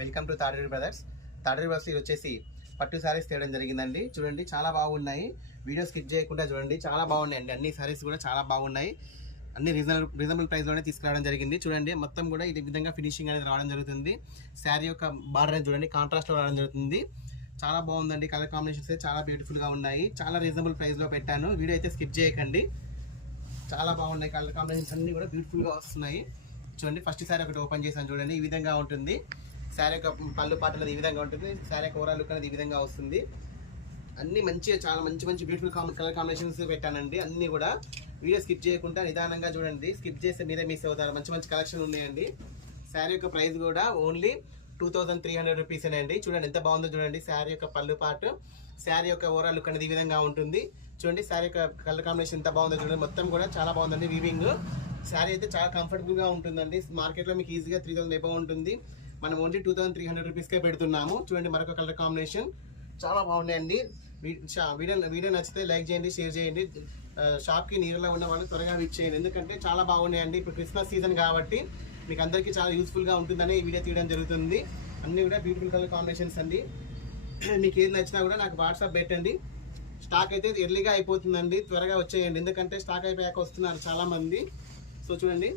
Welcome to Taderu brothers. Taderu brothers వచ్చేసి పట్టు సారీస్ తేయడం జరిగిందండి. చూడండి చాలా బాగున్నాయి, వీడియో స్కిప్ చేయకుండా చూడండి. చాలా బాగున్నాయండి, అన్ని సారీస్ కూడా చాలా బాగున్నాయి. అన్ని రీజనబుల్ ప్రైస్లోనే తీసుకురావడం జరిగింది. చూడండి మొత్తం కూడా ఈ విధంగా ఫినిషింగ్ అనేది రావడం జరుగుతుంది. శారీ యొక్క బార్డర్ అనేది చూడండి కాంట్రాస్ట్లో రావడం జరుగుతుంది. చాలా బాగుందండి, కలర్ కాంబినేషన్స్ చాలా బ్యూటిఫుల్గా ఉన్నాయి. చాలా రీజనబుల్ ప్రైస్లో పెట్టాను, వీడియో అయితే స్కిప్ చేయకండి. చాలా బాగున్నాయి, కలర్ కాంబినేషన్స్ అన్ని కూడా బ్యూటిఫుల్గా వస్తున్నాయి. చూడండి ఫస్ట్ శారీ ఒకటి ఓపెన్ చేశాను చూడండి, ఈ విధంగా ఉంటుంది. శారీ యొక్క పళ్ళు పాటలు ఈ విధంగా ఉంటుంది. శారీ యొక్క ఓవరాల్ లుక్ అనేది ఈ విధంగా వస్తుంది. అన్ని మంచిగా చాలా మంచి బ్యూటిఫుల్ కలర్ కాంబినేషన్స్ పెట్టానండి. అన్ని కూడా వీడియో స్కిప్ చేయకుండా నిదానంగా చూడండి, స్కిప్ చేస్తే మీరే మిస్ అవుతారు. మంచి కలెక్షన్ ఉన్నాయండి. శారీ యొక్క ప్రైస్ కూడా ఓన్లీ 2300 రూపీస్ అండి. చూడండి ఎంత బాగుందో చూడండి. శారీ యొక్క పళ్ళు పాటు, శారీ యొక్క ఓవరాల్ లుక్ అనేది ఈ విధంగా ఉంటుంది. చూడండి శారీ యొక్క కలర్ కాంబినేషన్ ఎంత బాగుందో చూడండి. మొత్తం కూడా చాలా బాగుందండి వీవింగ్. శారీ అయితే చాలా కంఫర్టబుల్గా ఉంటుందండి. మార్కెట్లో మీకు ఈజీగా 3000 ఎబో ఉంటుంది. మనం ఓన్లీ 2300 రూపీస్కే పెడుతున్నాము. చూడండి మరొక కలర్ కాంబినేషన్ చాలా బాగున్నాయండి. వీడియో నచ్చితే లైక్ చేయండి, షేర్ చేయండి. షాప్కి నీరులో ఉన్న వాళ్ళు త్వరగా విచ్ చేయండి, ఎందుకంటే చాలా బాగున్నాయండి. ఇప్పుడు క్రిస్మస్ సీజన్ కాబట్టి మీకు అందరికీ చాలా యూస్ఫుల్గా ఉంటుందని ఈ వీడియో తీయడం జరుగుతుంది. అన్నీ కూడా బ్యూటిఫుల్ కలర్ కాంబినేషన్స్ అండి. మీకు ఏది నచ్చినా కూడా నాకు వాట్సాప్ పెట్టండి. స్టాక్ అయితే ఎర్లీగా అయిపోతుందండి, త్వరగా వచ్చేయండి, ఎందుకంటే స్టాక్ అయిపోయాక వస్తున్నారు చాలామంది. సో చూడండి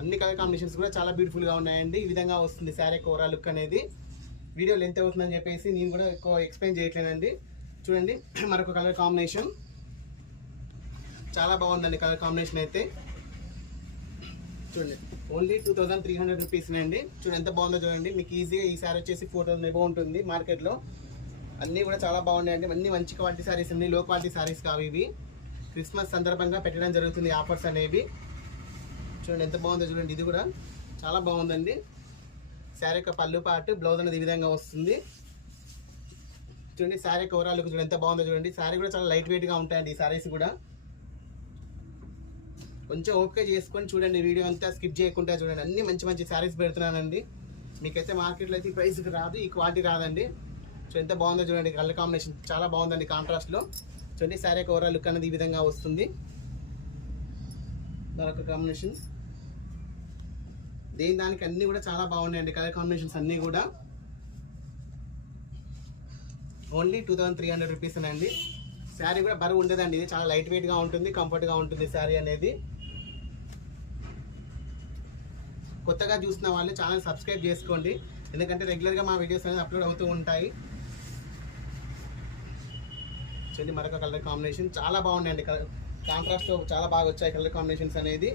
అన్ని కలర్ కాంబినేషన్స్ కూడా చాలా బ్యూటిఫుల్గా ఉన్నాయండి. ఈ విధంగా వస్తుంది శారీ ఓవరాల్ లుక్ అనేది. వీడియో లెంత్ అవుతుందని చెప్పేసి నేను కూడా ఎక్కువ ఎక్స్ప్లెయిన్ చేయట్లేనండి. చూడండి మరొక కలర్ కాంబినేషన్ చాలా బాగుందండి. కలర్ కాంబినేషన్ అయితే చూడండి ఓన్లీ 2300 రూపీస్ అండి. చూడండి ఎంత బాగుందో చూడండి. మీకు ఈజీగా ఈ శారీ వచ్చేసి 4000 ఎబో ఉంటుంది మార్కెట్లో. అన్నీ కూడా చాలా బాగున్నాయండి. అన్ని మంచి క్వాలిటీ శారీస్ ఉన్నాయి, లో క్వాలిటీ శారీస్ కావు ఇవి. క్రిస్మస్ సందర్భంగా పెట్టడం జరుగుతుంది ఆఫర్స్ అనేవి. చూడండి ఎంత బాగుందో చూడండి, ఇది కూడా చాలా బాగుందండి. శారీ యొక్క పళ్ళు పాటు, బ్లౌజ్ అనేది ఈ విధంగా వస్తుంది. చూడండి శారీ యొక్క ఓవరాల్ లుక్ చూడండి ఎంత బాగుందో చూడండి. శారీ కూడా చాలా లైట్ వెయిట్గా ఉంటాయండి ఈ శారీస్ కూడా. కొంచెం ఓకే చేసుకొని చూడండి, వీడియో అంతా స్కిప్ చేయకుండా చూడండి. అన్ని మంచి శారీస్ పెడుతున్నానండి. మీకైతే మార్కెట్లో అయితే ఈ ప్రైస్కి రాదు, ఈ క్వాలిటీ రాదండి. సో ఎంత బాగుందో చూడండి, కలర్ కాంబినేషన్ చాలా బాగుందండి కాంట్రాస్ట్లో. చూడండి శారీ యొక్క ఓవరాల్ లుక్ అనేది ఈ విధంగా వస్తుంది. మరొక కాంబినేషన్ దానికి అన్నీ కూడా చాలా బాగున్నాయండి కలర్ కాంబినేషన్స్ అన్నీ కూడా. ఓన్లీ 2300 రూపీస్ అండి. శారీ కూడా బరువు ఉండదండి, ఇది చాలా లైట్ వెయిట్గా ఉంటుంది, కంఫర్ట్గా ఉంటుంది శారీ అనేది. కొత్తగా చూసిన వాళ్ళు ఛానల్ సబ్స్క్రైబ్ చేసుకోండి, ఎందుకంటే రెగ్యులర్గా మా వీడియోస్ అనేది అప్లోడ్ అవుతూ ఉంటాయి. చూడండి మరొక కలర్ కాంబినేషన్ చాలా బాగున్నాయండి. కాంట్రాస్ట్తో చాలా బాగా వచ్చాయి కలర్ కాంబినేషన్స్ అనేది.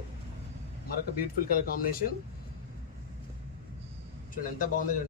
మరొక బ్యూటిఫుల్ కలర్ కాంబినేషన్ చూడండి ఎంత బాగుందో చూడండి.